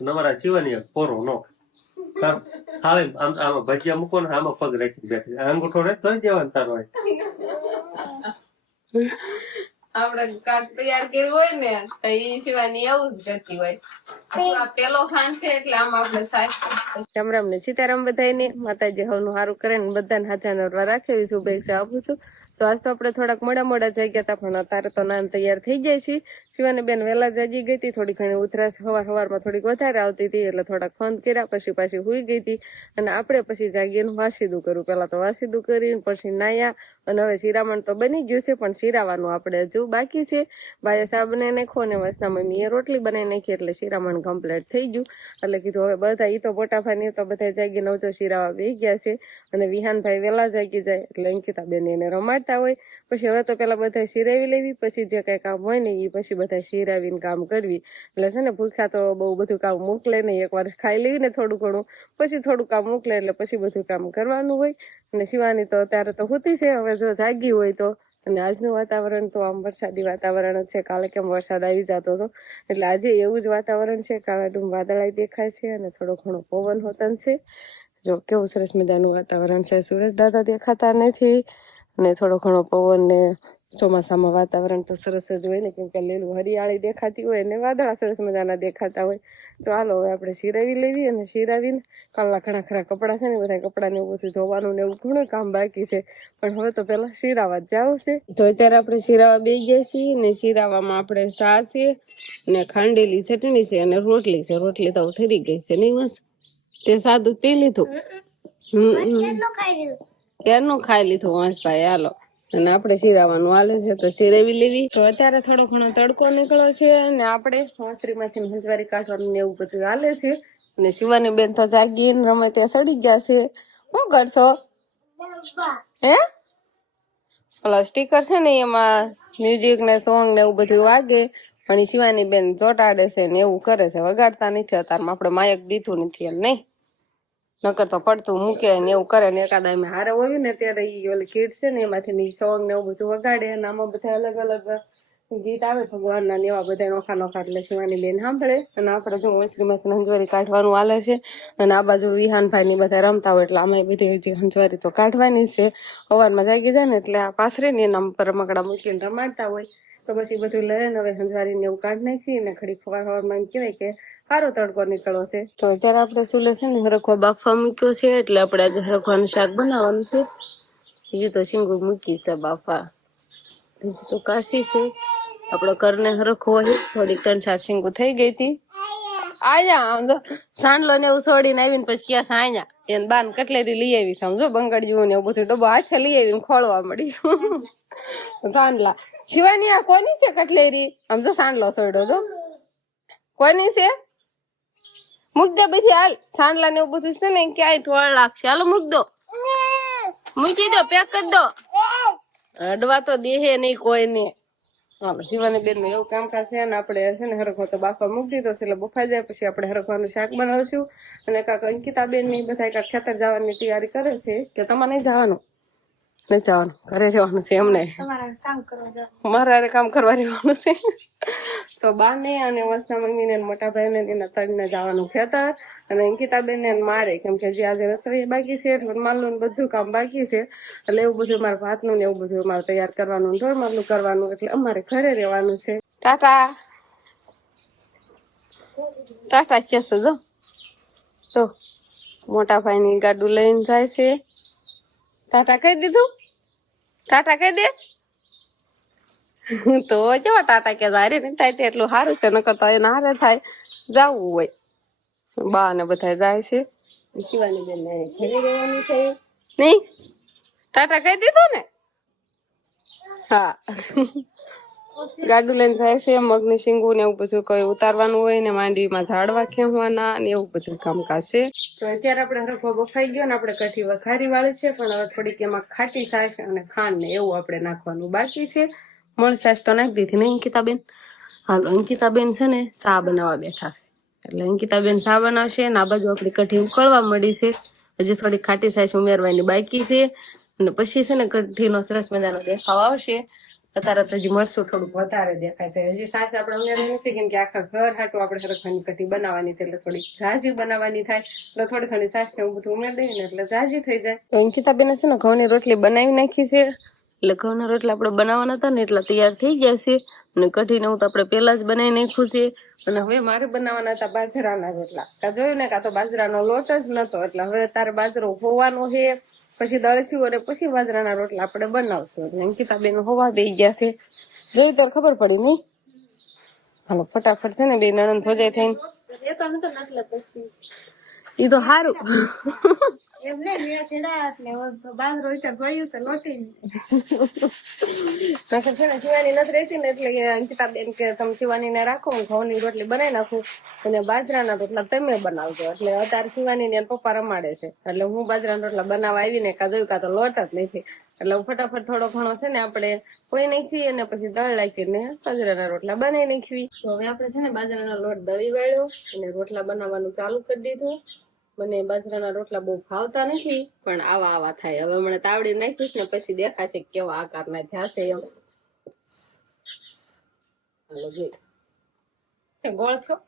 તમારા શિવાની પોરો નો ખાલી આમાં ભજીયા મૂકો ને આમાં પગ રાખી બેઠી અંગૂઠો રે તો દેવાનું તારો આપડે કાક તૈયાર કર્યું હોય ને તો એ શિવાની એવું જ કરતી હોય. આ પેલો ખાન છે એટલે આમ આપણે રામ રામ ને સીતારામ બધાને માતાજી હવનું સારું કરે ને બધાને હાચા નરવા રાખે એવી શુભેચ્છા આપું છું. તો આજ તો આપણે થોડાક મોડા જઈ ગયા હતા પણ અત્યારે તો નાન તૈયાર થઈ જાય છે. શિવાની બેન વહેલા જાગી ગઈ હતી, થોડી ઘણી ઉધરાશ સવારમાં થોડીક વધારે આવતી હતી એટલે થોડાક ફોન કર્યા, પછી પાછી હુઈ ગઈ હતી અને આપણે પછી જાગીને વાસીદું કર્યું. પેલા તો વાસીદું કરીને પછી નાયા અને હવે શિરામણ તો બની ગયું છે પણ શિરાવાનું આપણે હજુ બાકી છે. બાયા સા બનાવી નાખો અને વસના મમ્મીએ રોટલી બનાવી નાખી એટલે શિરામણ કમ્પ્લીટ થઈ ગયું. એટલે કીધું હવે બધા ઈ તો મોટાભાઈ તો બધા જાગીને નવજો શિરાવા બેસી ગયા છે અને વિહાનભાઈ વહેલા જાગી જાય એટલે અંકિતાબેન એને રમાડતા હોય. પછી હવે તો પેલા બધા શિરાવી લેવી, પછી જે કઈ કામ હોય ને એ પછી બધા શિરાવીને કામ કરવી. એટલે છે ને ભૂખ્યા તો બહુ બધું કામ મોકલે નહીં, એક વાર ખાઈ લેવી ને થોડું ઘણું પછી થોડું કામ મોકલે એટલે પછી બધું કામ કરવાનું હોય. અને શિવાની તો અત્યારે તો હોતી છે, હવે જો જાગી હોય તો. અને આજનું વાતાવરણ તો આમ વરસાદી વાતાવરણ જ છે. કાલે કેમ વરસાદ આવી જતો હતો એટલે આજે એવું જ વાતાવરણ છે. કાળા ડુમ વાદળાઈ દેખાય છે અને થોડો ઘણો પવન હોતન છે. જો કેવું સરસ મજાનું વાતાવરણ છે. સૂરજ દાદા દેખાતા નથી અને થોડો ઘણો પવન ને ચોમાસામાં વાતાવરણ તો સરસ જ હોય ને, કેમ કે લીલું હરિયાળી દેખાતી હોય ને વાદળા સરસ મજાના દેખાતા હોય. તો હાલો હવે આપણે શિરાવી લેવી અને શિરાવીને કાલના ઘણા ખરા કપડાં છે ને બધા કપડાને એવું બધું ધોવાનું ને એવું ઘણું કામ બાકી છે પણ હવે તો પેલા શિરાવા જ જાવ છે. તો અત્યારે આપણે શિરાવા બે ગયા છીએ ને શિરાવામાં આપણે ચા છે ને ખાંડેલી ચટણી છે અને રોટલી છે. રોટલી તો ઠરી ગઈ છે નહીં બસ તે સાદું પી લીધું. ક્યારનું ખાઈ લીધું વાંસભાઈ. હાલો અને આપણે શિરાવાનું હાલે છે તો શિરાવી લેવી. તો અત્યારે થોડો ઘણો તડકો નીકળ્યો છે અને આપણે હોસ્ત્રીમાંથી મંજવારી કાઢવાનું ને એવું બધું હાલે છે. અને શિવાની બેન તો જાગીને રમે ત્યાં સડી ગયા છે. શું કરશો હે? ઓલા સ્ટીકર છે ને એમાં મ્યુઝિક ને સોંગ ને એવું બધું વાગે પણ શિવાની બેન ચોટાડે છે ને એવું કરે છે. વગાડતા નથી અત્યારમાં, આપણે માયક દીધું નથી એમ નહીં, નકર તો પડતું મૂકે ને એવું કરે ને એકાદ અમે હારે હોય ને ત્યારે ઈ ઓલી કીટ છે ને એમાંથી સોંગ ને એવું બધું વગાડે અને આમાં બધા અલગ અલગ ગીત આવે ભગવાનના ને એવા બધા નોખા નોખા એટલે શિવાની બેન સાંભળે. અને આપણે જો ઓસરીમાંથી હંજવારી કાઢવાનું હાલે છે અને આ બાજુ વિહાનભાઈ ની બધા રમતા હોય એટલે આમાં બધી હજી હંજવારી તો કાઢવાની છે. સવારમાં જાગી જાય ને એટલે આ પાથરે ને એના પર રમકડા મૂકીને રમાડતા હોય તો પછી બધું લઈને હવે હંજવારીને એવું કાઢી નાખી ને ઘડી સવારમાં એમ કહેવાય કે સારો તડકો નીકળો છે. તો અત્યારે આપણે ચૂલે છે ને હરખો બાફવા મૂક્યો છે એટલે આપણે આજે હરખવાનું શાક બનાવવાનું છે. બીજું તો શીંગું મૂકી છે બાફા, બીજું તો કાશી છે. આપણો કરને હરખો હોય થોડીક 3-4 શીંગું થઈ ગઈ હતી. આજા આમ તો સાંડલો ને એવું છોડીને આવીને પછી ક્યાં સાંજા એને બાન કટલેરી લઈ આવી, સમજો બંગડિયું ને એવું બધું ડબ્બો હાથે લઈ આવીને ખોળવા મળી સાંડલા. શિવાની આ કોની છે કટલેરી? આમ જો સાંડલો છોડ્યો જો કોની છે? મૂક દે બધી હાલ. સાંડલા ને એવું બધું છે ને ક્યાંય ઢોળ લાગશે. હાલો મૂક દો, મૂકી દો, પેક કરી દો. અડવા તો દેહે નહીં કોઈને. હાલો શિવાની બેન નું એવું કામકાજ છે ને આપણે છે ને હરખો તો બાફા મૂકી દીધો છે એટલે બફાઈ જાય પછી આપણે હરખવાનું શાક બનાવશું. અને કાક અંકિતા બેન ની બધા કાક ખેતર જવાની તૈયારી કરે છે. કે તમારે નહીં જવાનું? નહીં જવાનું, ઘરે જવાનું છે એમને. મારે કામ કરવા રહેવાનું છે. તો બાને અને વસના મમ્મી ને મોટા ભાઈ ને એના તળને જવાનું ખેતર અને અંકિતાબેન ને મારે, કેમ કે જે આજે રસોઈ બાકી છે, ઢોરમાલનું બધું કામ બાકી છે એટલે એવું બધું મારે ભાતનું ને એવું બધું મારે તૈયાર કરવાનું, ઢોરમાલનું કરવાનું એટલે અમારે ઘરે રહેવાનું છે. ટાટા ટાટા કેસે જો તો મોટા ભાઈ ની ગાડું લઈને જાય છે. ટાટા કહી દીધું? ટાટા કહી દે તો કેવા ટાટા કે હારે નહીં થાય એટલું સારું છે, નકર તો એને હારે થાય જવું હોય. બા ને બધા જાય છે. શિવાની બેન ને ઘરે રહેવાનું છે નહીં? ટાટા કહી દીધું ને? હા ગાડું લઈને જાય છે. મગની શીંગું ને એવું બધું કઈ ઉતારવાનું હોય ને માંડવીમાં ઝાડવા ખેંચવાના ને એવું બધું કામકાજ છે. તો અત્યારે આપણે હરખો બફાઈ ગયો ને આપણે કઢી વઘારી વાળી છે પણ હવે થોડીક એમાં ખાટી છાશ અને ખાંડ ને એવું આપણે નાખવાનું બાકી છે. મળ છાશ તો નાખી દીધી ને અંકિતાબેન? હાલો અંકિતાબેન છે ને ચા બનાવવા બેઠા છે એટલે અંકિતાબેન ચા બનાવશે ને આ બાજુ આપણી કઢી ઉકળવા મળી છે. હજી થોડી ખાટી છાશ ઉમેરવાની બાકી છે અને પછી છે ને કઢીનો સરસ મજાનો દેખાવ આવશે અત્યારે તો હજી મરચું થોડુંક વધારે દેખાય છે. હજી સાસ આપણે ઉમેરવી નથી કેમ કે આખા ઘર હાટું આપણે હરખવાની કઢી બનાવવાની છે એટલે થોડી ઝાઝી બનાવવાની થાય એટલે થોડી થોડી સાસ ને એવું બધું ઉમેરી દઈએ ને એટલે ઝાઝી થઈ જાય. તો અંકિતાબેન છે ને ઘઉંની રોટલી બનાવી નાખી છે એટલે ઘઉંના રોટલા આપણે બનાવવાના હતા ને એટલા તૈયાર થઈ ગયા છે અને કઢીને હું તો આપણે પેલા જ બનાવી નાખ્યું છે. અને હવે મારે બનાવવાના હતા બાજરાના રોટલા. કા જોયું ને કાં તો બાજરાનો લોટ જ નતો એટલે હવે તારે બાજરો હોવાનો છે પછી દળશું અને પછી બાજરાના રોટલા આપણે બનાવશું. અંકિતાબેન હોવા બે ગયા છે જોઈ તો ખબર પડી નહીં. હાલો ફટાફટ છે ને બે નણંદ ભોજાઈ થઈને ઈ તો સારું શિવાની નથી રહેતી ને એટલે અંકિતાબેન કે તમે શિવાની ને રાખો હું ઘઉંની રોટલી બનાવી નાખું અને બાજરાના રોટલા તમે બનાવજો. એટલે અત્યારે શિવાની ને પપ્પા રમાડે છે એટલે હું બાજરાના રોટલા બનાવવા આવી ને કા જોયું કા તો લોટ જ નથી એટલે ફટાફટ થોડો ઘણો છે ને આપણે કોઈ નાખવી અને પછી દળ નાખીને બાજરાના રોટલા બનાવી નાખવી. તો હવે આપણે છે ને બાજરાનો લોટ દળી વાળ્યો અને રોટલા બનાવવાનું ચાલુ કરી દીધું. મને બાજરાના રોટલા બહુ ભાવતા નથી પણ આવા આવા થાય. હવે મને તાવડી નાખીશ ને પછી દેખાશે કેવા આકારના થયા છે એમ. હાલો જોઈ ગોળ થયો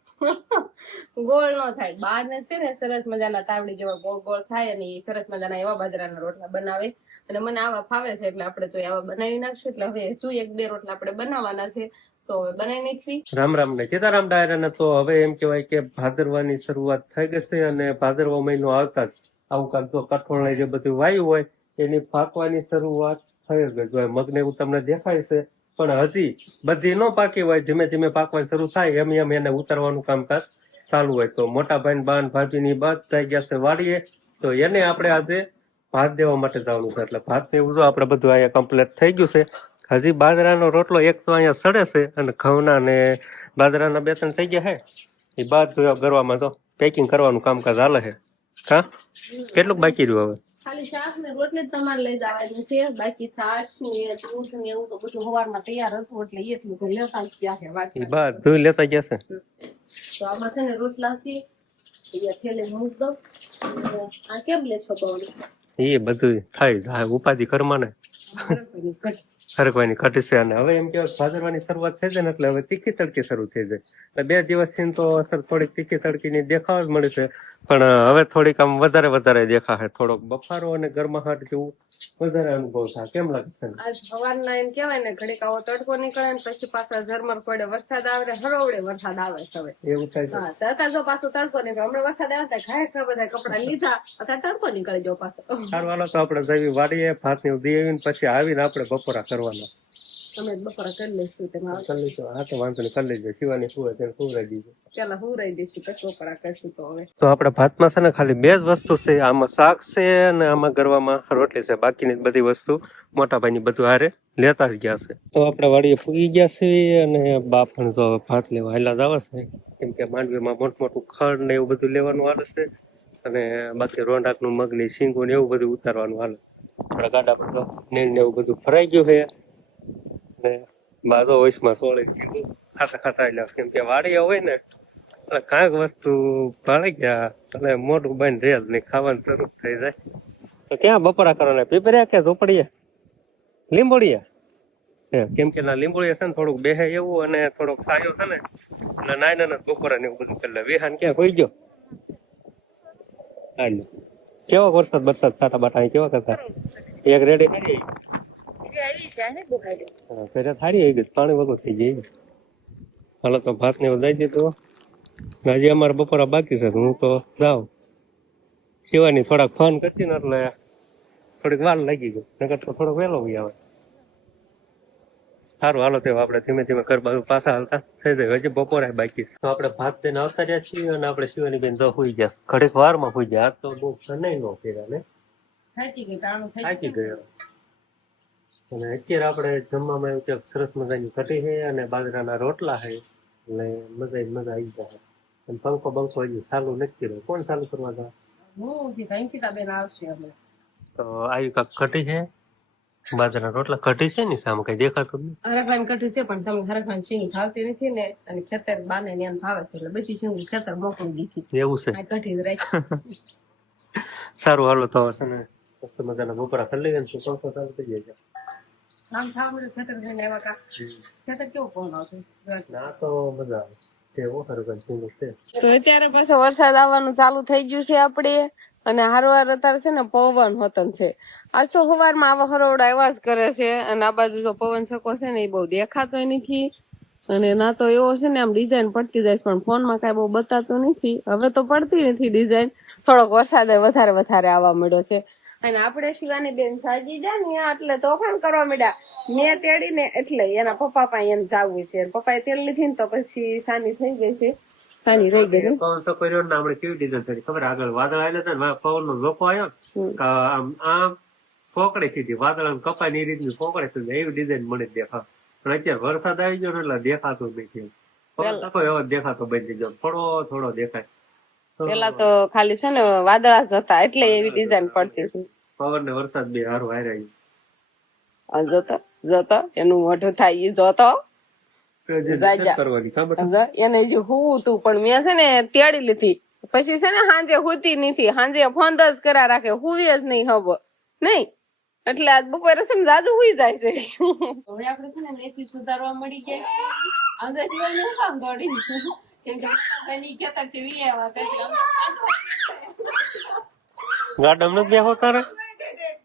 ગોળ નો થાય બહાર ને છે ને સરસ મજાના તાવડી જેવા ગોળ ગોળ થાય અને એ સરસ મજાના એવા બાજરાના રોટલા બનાવે અને મને આવા ફાવે છે એટલે આપણે તો આવા બનાવી નાખશું. એટલે હવે હજુ એક બે રોટલા આપણે બનાવવાના છે તો હવે બનાવી નાખવી. રામ રામ ને સીતારામ ડાયરાને. તો હવે એમ કહેવાય કે ભાદરવાની શરૂઆત થઈ ગઈ છે અને ભાદરવા મહિનો આવતા જ આવું કાંક તો કઠોળ જે બધું વાયુ હોય એની પાકવાની શરૂઆત થઈ ગઈ હોય. મગને એવું તમને દેખાય છે પણ હજી બધી ન પાકી હોય ધીમે ધીમે પાકવાની શરૂ થાય એમ એમ એને ઉતારવાનું કામકાજ ચાલુ હોય. તો મોટા ભાઈ બાન ભાભીની બાદ થઈ ગયા છે વાડીએ તો એને આપણે આજે ભાત દેવા માટે જવાનું છે. એટલે ભાત ને એવું જો આપણે બધું અહીંયા કમ્પ્લીટ થઈ ગયું છે. હજી બાજરાનો રોટલો એક તો અહીંયા સડે છે અને ઘઉંના ને બાજરાના બે ત્રણ થઈ ગયા છે એ બાદ ગરવામાં તો પેકિંગ કરવાનું કામકાજ હાલે છે. હા કેટલુંક બાકી રહ્યું હવે? ખાલી શાક ને રોટલી જ તમારે લઈ જવાની છે. બાકી છાશ ને દૂધ ને એવું તો બધું સવારમાં તૈયાર હતું એટલે એટલું તો લેતા જ ગયા છે બાકી બધું લેતા ગયા છે. તો આમાં છે ને રોટલા છે અહીંયા થેલે મૂક દઉં. આ કેમ લેશો તો એ બધું થાય ઉપાધિ ઘરમાં ને હરકવાની કઢી છે. અને હવે એમ કહેવાય ભાદરવાની શરૂઆત થઈ જાય ને એટલે હવે તીખી તડકી શરૂ થઈ જાય. એટલે 2 દિવસથી તો અસર થોડીક તીખી તડકીની દેખાવા જ મળે છે પણ હવે થોડીક આમ વધારે દેખાશે. થોડોક બફારો અને ગરમાહટ જેવું વધારે અનુભવ થાય. કેમ લાગે છે? આજ સવારના એમ કેવાય ને ઘડીક આવો તડકો નીકળે ને પછી પાછા ઝરમર પડે વરસાદ આવે હરોવડે વરસાદ આવે છે. એવું થાય છે. હા અત્યારે જો પાછો તડકો નીકળે. હમણાં વરસાદ આવે ત્યાં ઘાય બધા કપડા લીધા અત્યારે તડકો નીકળે જો પાછો. સારું હાલો તો આપણે જઈએ વાડીએ ભાત ને દી આવીને પછી આવીને આપણે બપોરા કરવાના. તમે બપોરા કરી લઈશું તમારે કરી લઈશું. હા તો વાંધો નહીં કરી લેજો. શિવાની શું હોય તેને સુવરાઈ દીધું. પેલા હું રહી દઈશું પછી બપોરા કરશું. તો હવે તો આપણે ભાતમાં છે ને ખાલી 2 જ વસ્તુ છે. આમાં શાક છે અને આમાં ગરવામાં રોટલી છે. બાકીની બધી વસ્તુ મોટા ભાઈની બધું હારે લેતા જ ગયા છે. તો આપણે વાડીએ ફૂગી ગયા છે અને બા પણ જો ભાત લેવા હાલા જ આવે છે કેમ કે માંડવીમાં મોટું ખડ ને એવું બધું લેવાનું હાલે છે અને બાકી રોંડાકનું મગની શીંગું ને એવું બધું ઉતારવાનું હાલે. આપણા ગાડા પર તો નીણ ને એવું બધું ભરાઈ ગયું છે અને બાજુ વયસમાં સોળે શીંગું ખાતા આવ્યા કેમ કે વાડીએ હોય ને કાંઈક વસ્તુ ભાળી ગયા એટલે મોટું બન રહે જ નહીં ખાવાનું શરૂ થઈ જાય. તો ક્યાં બપોરા કરવાના? પીપર્યા કે ઝોપડીયા લીંબોડિયા? કેમ કે ના લીંબોડિયા છે ને થોડુંક બેહે એવું અને થોડોક સાયો છે ને એટલે નાના બપોરા ને એવું બધું કરી લે. વિહાન ક્યાં કોઈ ગયો? હાલો કેવો વરસાદ છાટા બાટા કેવા કરતા? એક રેડી હારી આવી ગઈ પાણી વગર થઈ ગઈ. હાલો તો ભાત ને વધારી દીધું. હજી અમારે બપોરા બાકી છે હું તો જાઉં. શિવાની થોડાક ફોન કરતી ને એટલે થોડીક વાર લાગી ગઈ નકર તો થોડોક વહેલો આવે. સારું હાલો તો આપણે ધીમે ધીમે ઘર બાજુ પાછા હાલતા થઈ જાય. હજી બપોરે બાકી તો આપણે ભાત દઈને આવતા રહ્યા છીએ અને આપણે શિવાની બેન જો સુઈ ગયા. ઘડીક વારમાં સુઈ ગયા. આજ તો બહુ નહીં નો કર્યા ને થાકી ગયો. અને અત્યારે આપણે જમવામાં એવું કે સરસ મજાની કઢી છે અને બાજરાના રોટલા છે એટલે મજા આવી જાય. અને પંખો બંખો હજી ચાલુ નથી કર્યો. કોણ ચાલુ કરવા જાય? તો આવી કાંક કઢી છે બાજરાના રોટલા. કઢી છે ને સામે કઈ દેખાતું નહીં. હરખવાની કઢી છે પણ તમે હરખવાની શીંગ ભાવતી નથી ને અને ખેતર બાને ને એમ ભાવે છે એટલે બધી શીંગ ખેતર મોકલી દીધી. એવું છે? કઢી જ રાખી. સારું હાલો તો છે ને મસ્ત મજાના બપોરા કરી લઈએ ને પંખો ચાલુ થઈ જાય. આમ થાવ બધું ખેતર જઈને આવ્યા કા ખેતર કેવું પવન આવશે ના તો મજા આવે છે એવો ખરેખર સુંદર છે. તો અત્યારે પાછો વરસાદ આવવાનું ચાલુ થઈ ગયું છે આપણે અને હારવાર અત્યારે છે ને પવન હોતન છે. આજ તો સવારમાં આવા હરોવડા આવ્યા જ કરે છે અને આ બાજુ જો પવન છકો છે ને એ બહુ દેખાતો નથી અને ના તો એવો છે ને આમ ડિઝાઇન પડતી જાય પણ ફોનમાં કાંઈ બહુ બતાતું નથી. હવે તો પડતી નથી ડિઝાઇન, થોડોક વરસાદ વધારે આવવા મળ્યો છે. અને આપણે શિવાની બેન સાજી જાય ને એટલે તોફાન કરવા માંડ્યા. મેં તેડીને એટલે એના પપ્પા પાસે એને જાવું છે. પપ્પાએ તેલ લીધી ને તો પછી સાની થઈ ગઈ છે. સાની રહી ગઈ. પવન સકોર્યો ને આપણે કેવી ડિઝાઇન કરી ખબર? આગળ વાદળ આવ્યા હતા ને પવન નો ઝોકો આવ્યો ને આમ ફોકડે સીધી વાદળ કપાય ની રીતની ફોકડે સીધી એવી ડિઝાઇન મને દેખાવ. પણ અત્યારે વરસાદ આવી ગયો ને એટલે દેખાતું નથી. પવન સકોર્યો હવે દેખાતો બંધ ગયો, થોડો દેખાય. પેલા તો ખાલી છે ને વાદળા જ હતા એટલે એવી ડિઝાઇન પડતી હતી. પવન ને વરસાદ બે હારું હાર્યા. જોતો એનું મોઢું થાય ઈ જોતો કરવાની ખબર એને જે હુવું તું પણ મેં છે ને તેડી લીધી. પછી છે ને સાંજે હુતી નથી, સાંજે ફોન જ કરા રાખે, હુવી જ નહીં હબ નહીં. એટલે આજ બપોરે છે ને જાજુ હુઈ જાય છે. હવે આપણે છે ને મેથી સુધારવા મળી ગયા. અંદર સિવાય નું કામ દોડી કેમ કે ખેતર થી વી આવ્યા ગાડમ નથી દેખો તારે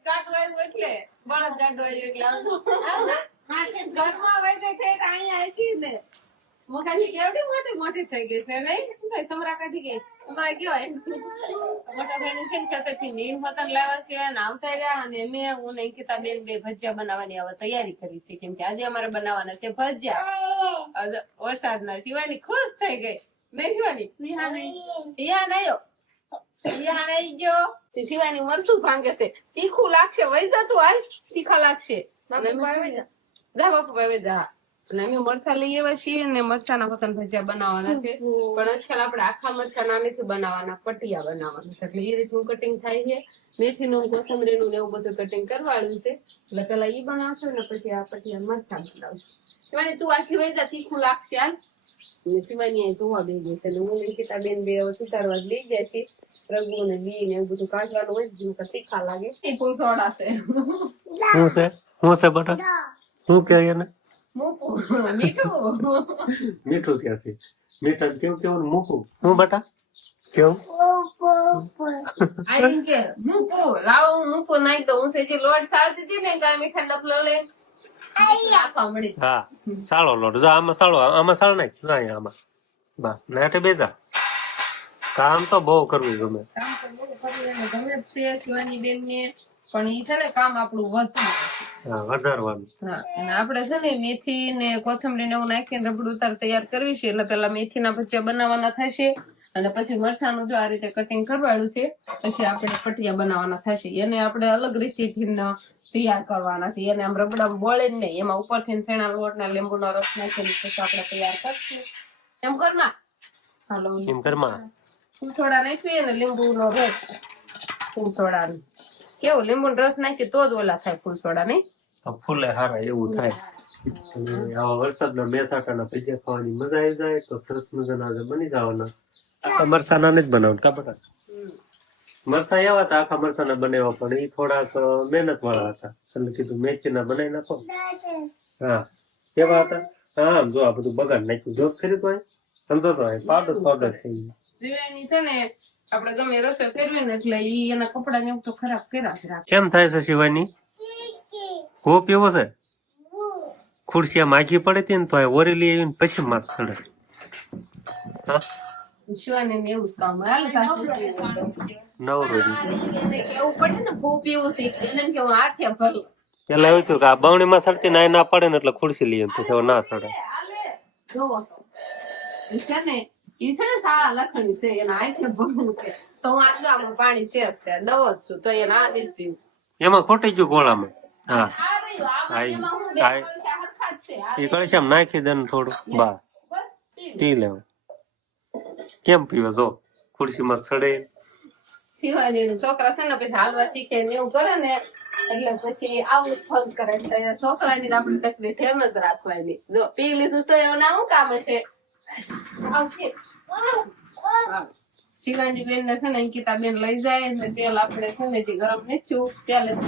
ગાડું આવ્યું એટલે બળદ ગાડું આવ્યું એટલે ઘરમાં વહી ગઈ છે અહીંયા આવી ને મોટાની કેવડી મોટી થઈ ગઈ છે નહીં સમરા કાઢી ગઈ અમારે કયો મોટા ભાઈ છે ને ખેતર થી નીમ મતન લાવ્યા છે અને આવતા રહ્યા અને મેં હું અંકિતા બેન બે ભજીયા બનાવવાની હવે તૈયારી કરી છે કેમ કે આજે અમારે બનાવવાના છે ભજીયા વરસાદના. શિવાની ખુશ થઈ ગઈ નહીં શિવાની? ઈહાન આવી ગયો. શિવાની મરસું ભાંગે છે, તીખું લાગશે વહી જતું હાલ તીખા લાગશે. જા બાપુ ભાઈ જા. અને અમે મરસા લઈ આવ્યા છીએ ને મરસાના વતન ભજીયા બનાવવાના છે પણ આજકાલ આપણે આખા મરસા નાનીથી બનાવવાના, પટિયા બનાવવાના છે એટલે એ રીતનું કટિંગ થાય છે. મેથીનું કોથમરીનું ને એવું બધું કટિંગ કરવાળ્યું છે એટલે પેલા ઈ બનાવશો ને પછી આ પટિયા મરસા બનાવશું. શિવાની તું આખી વહી જા, તીખું લાગશે હાલ. શિવાની અહીં જોવા દઈ ગઈ છે એટલે હું અંકિતા બેન બે સુધારવા જ લઈ ગયા છીએ. રગુ ને બી ને એવું બધું કાઢવાનું હોય ને તીખા લાગે એ ફૂલ સોડા છે. શું છે બટા? શું કે એને મીઠું ક્યાં છે? મીઠા કેવું મૂકું હું બટા કેવું મૂકું નાખી દઉં. હું જે લોટ સાળતી હતી ને ગાય મીઠા ડબલો લઈ નાખવા મળી. હા સાળો લોટ જો આમાં સાળ નાખ આમાં બા નાટે બેજા. કામ તો બહુ કરવું ગમે ગમે છે શિવાની બેન ને પણ ઈ છે ને કામ આપણું વધારવાનું. આપડે છે ને મેથી ને કોથમરી ને એવું નાખીને રબડું ઉતાર તૈયાર કરવી છે એટલે પેલા મેથી ના ભજીયા બનાવવાના થશે અને પછી મરસાનું જો આ રીતે કટિંગ કરવાળું છે પછી આપણે પટિયા બનાવવાના થશે. એને આપણે અલગ રીતથી તૈયાર કરવાના છે. એને આમ રબડા બોળે જ નહીં, એમાં ઉપરથી ચણા લોટ ના લીંબુનો રસ નાખીને પછી આપણે તૈયાર કરશું. એમ કરના હાલો એમ કરમાં ફૂલસોડા નાખવી અને લીંબુનો રસ ફૂલસોડા કેવું લીંબુનો રસ નાખી તો જ ઓલા થાય ફૂલસોડા નહીં ફૂલે હારા એવું થાય. આવા વરસાદના મેસાટાના ભજીયા ખાવાની મજા આવી જાય તો સરસ મજાના બની જવાના. આખા મરસાના જ બનાવવાનું કા બટા? મરસા એવા હતા આખા મરસાના બનાવ્યા પણ એ થોડાક મહેનત વાળા હતા એટલે કીધું મેથીના બનાવી નાખો. હા કેવા હતા? હા જો આ બધું બગાડ નાખ્યું જો ખરી તો સમજો તો પાવડર થઈ ગયું. જીવડાની છે ને આપણે ગમે રસોઈ કરવી ને એટલે ઈ એના કપડા ને તો ખરાબ કર્યા. કેમ થાય છે શિવાની? હો પીવો છે? ખુરશિયા માગી પડે હતી ને તો ઓરેલી આવીને પછી માથ ચડે. હા શિવાની ને એવું જ કામ હાલ નવરો કેવું પડે ને ભૂ પીવું છે એને કે હું હાથે ભર. પેલા એવું થયું કે આ બવણી માં સડતી ના પડે ને એટલે ખુરશી લઈએ પછી ના સડે. જોવો છે ને ઈ છે ને સારા લખણી છે એના હાથે ભરવું છે તો હું આટલામાં પાણી છે અત્યારે દવો જ છું તો એના આ જ પીવું. એમાં ખોટી ગયું ગોળામાં. હા એ કળશ આમ નાખી દે ને થોડું બા પી લેવું. કેમ પીવે જો ખુરશી માં સડે. શિવાજી નું છોકરા છે ને પછી હાલવા શીખે ને એવું કરે ને એટલે પછી આવું ફંક કરે એટલે છોકરાની આપડી તકલીફ એમ જ રાખવાની. જો પી લીધું તો એવું ના શું કામ હશે. શિવાજી બેન ને છે ને અંકિતા બેન લઈ જાય એટલે તેલ આપણે છે ને જે ગરમ નીચું તેલ જ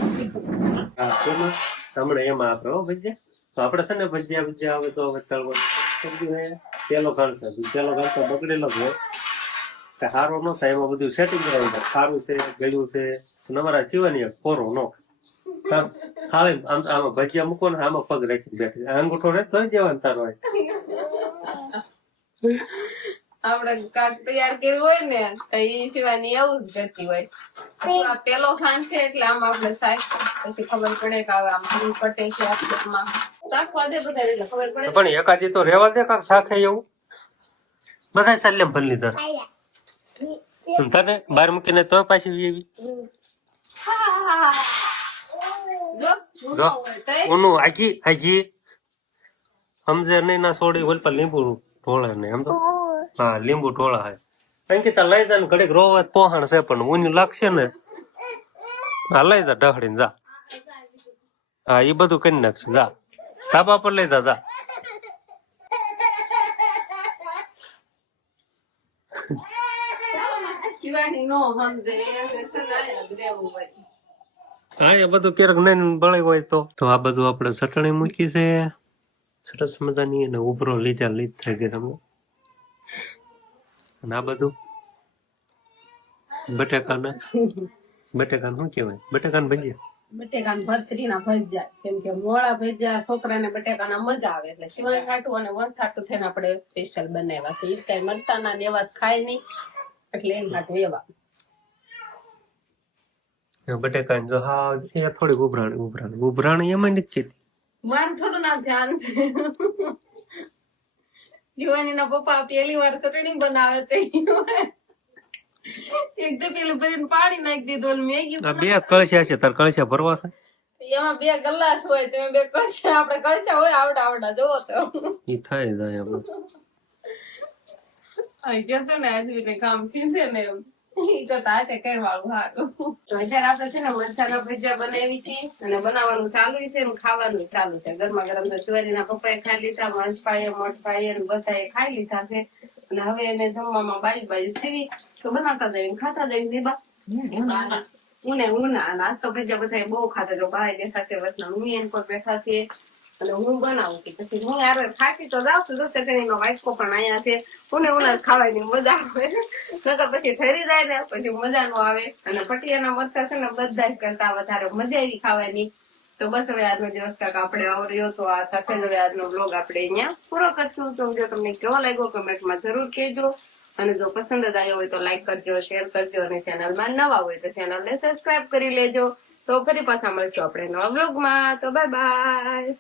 હમણાં એમાં આપણે હો ભજીયા તો આપણે છે ને ભજીયા આવે તો હવે તળવાનું સમજ્યું હે તેલો ઘાલતા તેલો ઘાલતા બગડેલો જ હોય કે સારો ન થાય એમાં બધું સેટિંગ કરાવી દે સારું છે ગળ્યું છે અમારા શિવાની કોરો નો ખાલી આમાં ભજીયા મૂકો ને આમાં પગ રાખી બેઠી અંગૂઠો ને ધોઈ દેવાનું તારો આપડે કાક તૈયાર કર્યું હોય ને તો એ શિવાની એવું જ કરતી હોય આ પેલો ખાન છે એટલે આમ આપણે શાક પછી ખબર પડે કે હવે આમ પૂરું પટે છે આપમાં શાક વાદે બધા એટલે ખબર પડે પણ એકાદી તો રેવા દે કાક શાક એવું બધા ચાલ્યા ભરી લીધા તને બહાર મૂકીને તો પાછી એવી જો ઓનું આજી સમજે નહીં ના છોડી ઓલ પર લીંબુ ઢોળે ને એમ તો હા લીંબુ ઢોળા હે અંકિતા લઈ જા ને ઘડીક રોવા પોહાણ છે પણ ઊંયું લાગશે ને હા લઈ જા ઢહડીને જા હા એ બધું કરી નાખશે જા ધાબા પર લઈ જા શિવાની નો સમજે રહેવું હોય હા એ બધું ક્યારેક નહીં બળે હોય તો આ બધું આપણે ચટણી મૂકી છે સરસ મજાની અને ઉભરો લીધા લીધ થઈ ગઈ તમને અને આ બધું બટેકાને શું કહેવાય બટેકાને ભજીયા બટેકાના ભત્રીના ભજીયા કેમ કે મોળા ભજીયા છોકરાને બટેકાના મજા આવે એટલે શિવાય હાટું અને વંશ હાટું થઈને આપણે સ્પેશિયલ બનાવ્યા છે એ કઈ મરસાના ને એવા ખાય નહીં એટલે એમ હાટું એવા બટેકાને જો હા એ થોડીક ઉભરાણી એમાં નથી થતી મારું થોડું ના ધ્યાન છે જીવાની ના પપ્પા પહેલી વાર ચટણી બનાવે છે એકદમ પેલું ભરીને પાણી નાખી દીધું અને મેગી આ બે કળશિયા છે તાર કળશિયા ભરવા છે એમાં 2 ગ્લાસ હોય તો 2 કળશિયા આપણે કળશિયા હોય આવડા જોવો તો ઈ થાય જાય આ કે છે ને આજવીને કામ છે ને ઈ તો તાશે કઈ વાળું હારું તો અત્યારે આપણે છે ને મરચાના ભજીયા બનાવી છે અને બનાવવાનું ચાલુ છે અને ખાવાનું ચાલુ છે ગરમા ગરમ તો ચોરીના પપ્પાએ ખાઈ લીધા મંચભાઈ મોટભાઈ અને બધાએ ખાઈ લીધા છે અને હવે એને જમવામાં બાજુ સીવી તો બનાવતા જઈને ખાતા જઈને દીબા ઉના નાસ્તો ભજીયા બધા બહુ ખાતા જો ભાઈ બેઠા છે વચના હું એન પર બેઠા છે અને હું બનાવું છું પછી હું યાર થાકી તો જાઉં છું ચટણીનો વાટકો પણ અહીંયા છે ઉના ખાવાની મજા આવે નકર પછી ઠરી જાય ને પછી મજા નો આવે અને પટિયાના મરચા છે ને બધા કરતા વધારે મજા આવી ખાવાની તો બસ હવે આજનો દિવસ કાંક આપણે આવ્યો તો આ સાથે જ હવે આજનો બ્લોગ આપણે અહીંયા પૂરો કરશું તો જો તમને કેવો લાગ્યો કમેન્ટમાં જરૂર કહેજો અને જો પસંદ જ આવ્યો હોય તો લાઈક કરજો શેર કરજો અને ચેનલમાં નવા હોય તો ચેનલને સબસ્ક્રાઇબ કરી લેજો તો ફરી પાછા મળશું આપણે નવા બ્લોગમાં તો બાય બાય